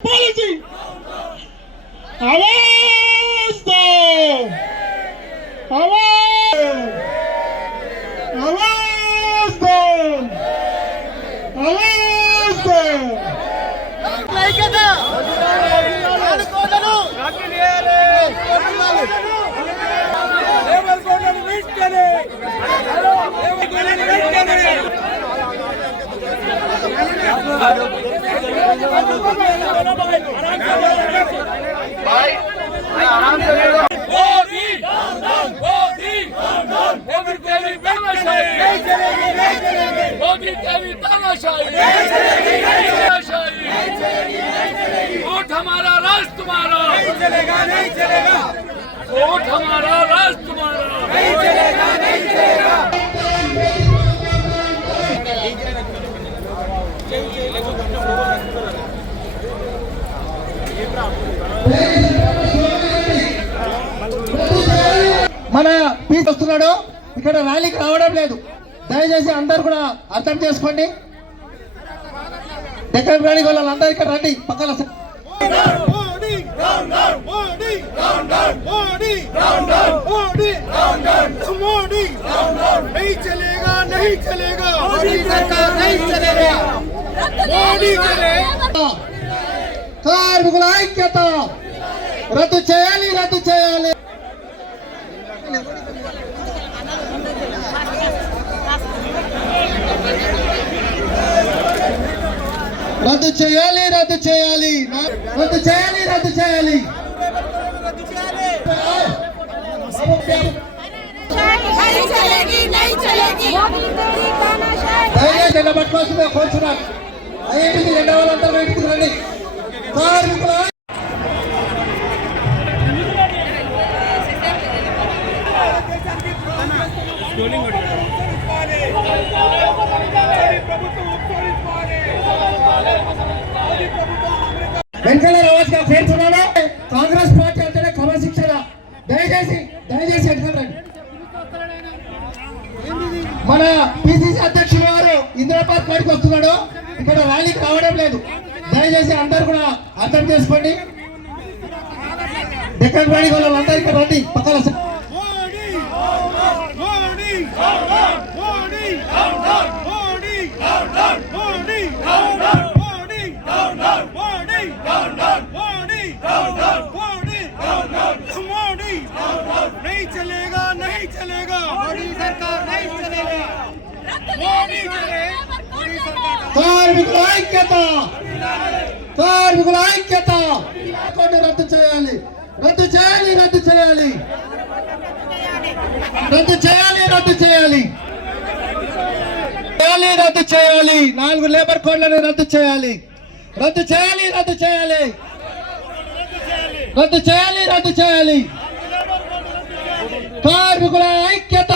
Apology! Hello! Hello! Hello! Hello! Hello! Hello! Modi तेरी तानाशाही vote हमारा राज तुम्हारा नहीं चलेगा नहीं चलेगा वोट हमारा राज तुम्हारा नहीं चलेगा नहीं चलेगा మన పీస్ వస్తున్నాడు ఇక్కడ ర్యాలీకి రావడం లేదు. దయచేసి అందరు కూడా అర్థం చేసుకోండి. దగ్గర వాళ్ళు అందరు ఇక్కడ రండి. పక్కన కార్మికుల ఐక్యత రద్దు చేయాలి రద్దు చేయాలి. రద్దు చేయాలి రద్దు చేయాలి. రద్దు చేయాలి రద్దు చేయాలి. జెండా పట్టుకోవాల్సిందే ఐఐటికి వాళ్ళంతా బయటకు రండి. కార్మికుల వెంకన్న గారు పేర్కొన్నాను కాంగ్రెస్ పార్టీ అంటేనే క్రమశిక్షణ దయచేసి దయచేసి ఎక్కడ మన పిసిసి అధ్యక్షులు వారు ఇంద్రపాత్ బయటకు వస్తున్నాడు. ఇక్కడ ర్యాలీకి రావడం లేదు. దయచేసి అందరు కూడా అర్థం చేసుకోండి. దగ్గర రాని వాళ్ళందరూ ఇక్కడ రండి. పక్కన नहीं चलेगा नहीं चलेगा मोदी सरकार नहीं चलेगा मोदी मोदी सरकार కార్మికుల ఐక్యత కార్మికుల ఐక్యత కొన్ని రద్దు చేయాలి రద్దు చేయాలి రద్దు చేయాలి రద్దు చేయాలి రద్దు చేయాలి చేయాలి రద్దు చేయాలి. నాలుగు లేబర్ కోడ్లను రద్దు చేయాలి. రద్దు చేయాలి రద్దు చేయాలి. రద్దు చేయాలి రద్దు చేయాలి. కార్మికుల ఐక్యత.